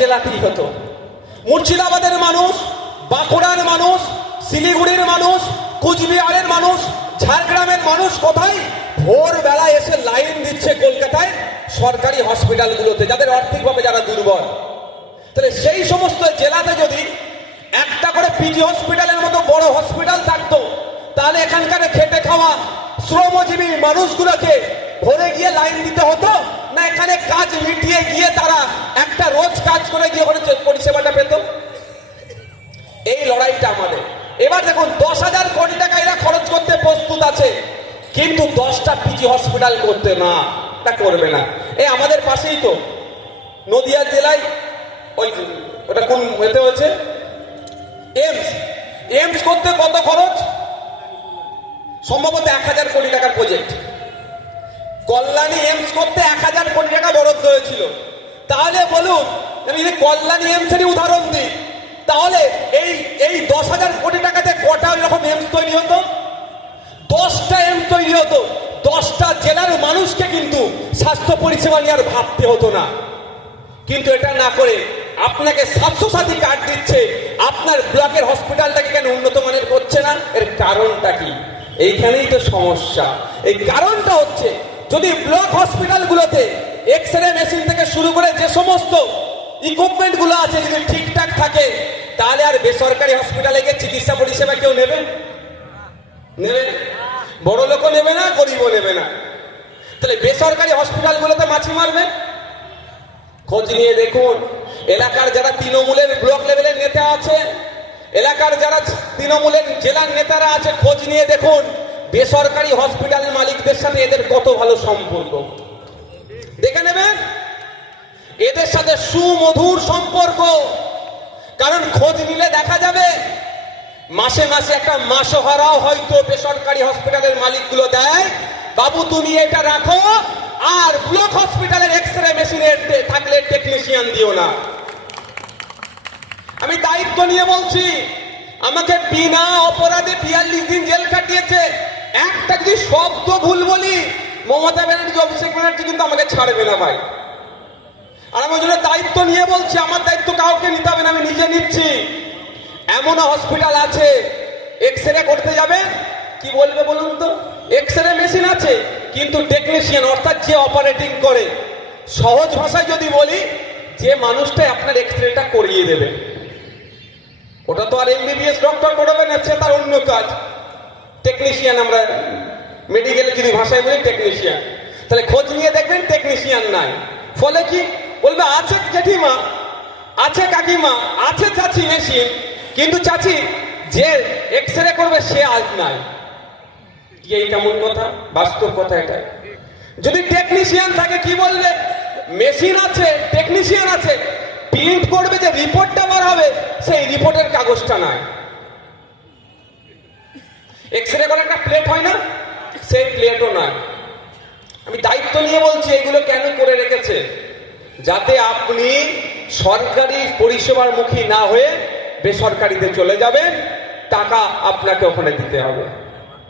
জেলাতেই হতো। মুর্শিদাবাদের মানুষ, বাঁকুড়ার মানুষ, শিলিগুড়ির মানুষ, কুচবিহারের মানুষ, ঝাড়গ্রামের মানুষ কোথায় ভোরবেলায় এসে লাইন দিচ্ছে কলকাতায় সরকারি হসপিটালগুলোতে, যাদের আর্থিকভাবে যারা দুর্বল। তাহলে সেই সমস্ত জেলাতে যদি একটা করে পিজি হসপিটালের মতো বড় হসপিটাল থাকতো, তাহলে এখানকার খেটে খাওয়া শ্রমজীবী মানুষগুলোকে ভোরে গিয়ে লাইন দিতে হতো না, এখানে কাজ মিটিয়ে গিয়ে তারা একটা রোজ কাজ করে গিয়ে ওখানে পরিষেবাটা পেত? এই লড়াইটা আমাদের। এবার দেখুন 10,000 কোটি টাকা এরা খরচ করতে প্রস্তুত আছে, কিন্তু 10টা পিজি হসপিটাল করতে না, তা করবে না। এই আমাদের পাশেই তো নদিয়া জেলায় ওটা কোন এতে হয়েছে এমস করতে কত খরচ? সম্ভবত 1,000 কোটি টাকার প্রজেক্ট। কল্যাণী এমস করতে 1,000 কোটি টাকা বরাদ্দ হয়েছিল। তাহলে বলুন, আমি যদি কল্যাণী এমসেরই উদাহরণ দিই, তাহলে এই 10,000 কোটি টাকাতে কটা এরকম এমস তৈরি হতো? 10টা এমস তৈরি হতো। 10টা জেলার মানুষকে কিন্তু স্বাস্থ্য পরিষেবা নিয়ে আর ভাবতে হতো না। কিন্তু এটা না করে আপনাকে স্বাস্থ্যসাথী কার্ড দিচ্ছে, আপনার ব্লকের হসপিটালটাকে কেন উন্নত মানের করছে না? এর কারণটা কি? এইখানেই তো সমস্যা। এই কারণটা হচ্ছে, যদি ব্লক হসপিটালগুলোতে এক্সরে মেশিন থেকে শুরু করে যে সমস্ত ইকুইপমেন্ট গুলো আছে যদি ঠিকঠাক থাকে, তাহলে আর বেসরকারি হসপিটালে গিয়ে চিকিৎসা পরিষেবা কেউ নেবে? বড় লোকও নেবে না, গরিবও নেবে না। তাহলে বেসরকারি হসপিটালগুলোতে মাছি মারবে। খোঁজ নিয়ে দেখুন, এলাকার যারা তৃণমূলের ব্লক লেভেলের নেতা আছে, এলাকার যারা তৃণমূলের জেলার নেতারা আছে, খোঁজ নিয়ে দেখুন বেসরকারি হসপিটালের মালিকদের সাথে এদের কত ভালো সম্পর্ক। দেখে নেবেন, এদের সাথে সুমধুর সম্পর্ক। কারণ খোঁজ নিলে দেখা যাবে মাসে মাসে একটা মাসোহারাও হয়তো বেসরকারি হসপিটালের মালিকগুলো দেয়, বাবু তুমি এটা রাখো, আর ব্লক হসপিটালের এক্সরে মেশিনের থাকলে টেকনিশিয়ান দিও না। আমি দায়িত্ব নিয়ে বলছি, আমাকে বিনা অপরাধে 42 দিন জেল কাটিয়েছে। একটা যদি শব্দ ভুল বলি, মমতা ব্যানার্জি, অভিষেক ব্যানার্জি কিন্তু আমাকে ছাড়বে না ভাই। আর আমি ওই জন্য দায়িত্ব নিয়ে বলছি, আমার দায়িত্ব কাউকে নিতে হবে না, আমি নিজে নিচ্ছি। এমনও হসপিটাল আছে, এক্সরে করতে যাবেন, কি বলবে বলুন তো? এক্সরে মেশিন আছে, কিন্তু টেকনিশিয়ান অর্থাৎ যে অপারেটিং করে, সহজ ভাষায় যদি বলি, যে মানুষটা আপনার এক্সরেটা করিয়ে দেবে। ওটা তো আর এমবিবিএস ডক্টর করবে না, সে তার অন্য কাজ। টেকনিশিয়ান আমরা মেডিকেলে যদি ভাষায় বলি টেকনিশিয়ান। তাহলে খোঁজ নিয়ে দেখবেন টেকনিশিয়ান নাই। ফলে কি বলবে, আছে জেঠিমা, আছে কাকিমা, আছে চাচি মেশিন, কিন্তু চাচি যে এক্সরে করবে সে আজ নাই। এই কেমন কথা? বাস্তব কথা এটা। যদি টেকনিশিয়ান থাকে কি বলবে, মেশিন আছে, টেকনিশিয়ান আছে, প্রিন্ট করবে যে রিপোর্টটা বার হবে, সেই রিপোর্টের কাগজটা নাই। এক্সরে করে একটা প্লেট হয় না, সেই প্লেটও নাই। আমি দায়িত্ব নিয়ে বলছি, এগুলো কেন করে রেখেছে? যাতে আপনি সরকারি পরিষেবার মুখী না হয়ে বেসরকারিতে চলে যাবেন, টাকা আপনাকে ওখানে দিতে হবে।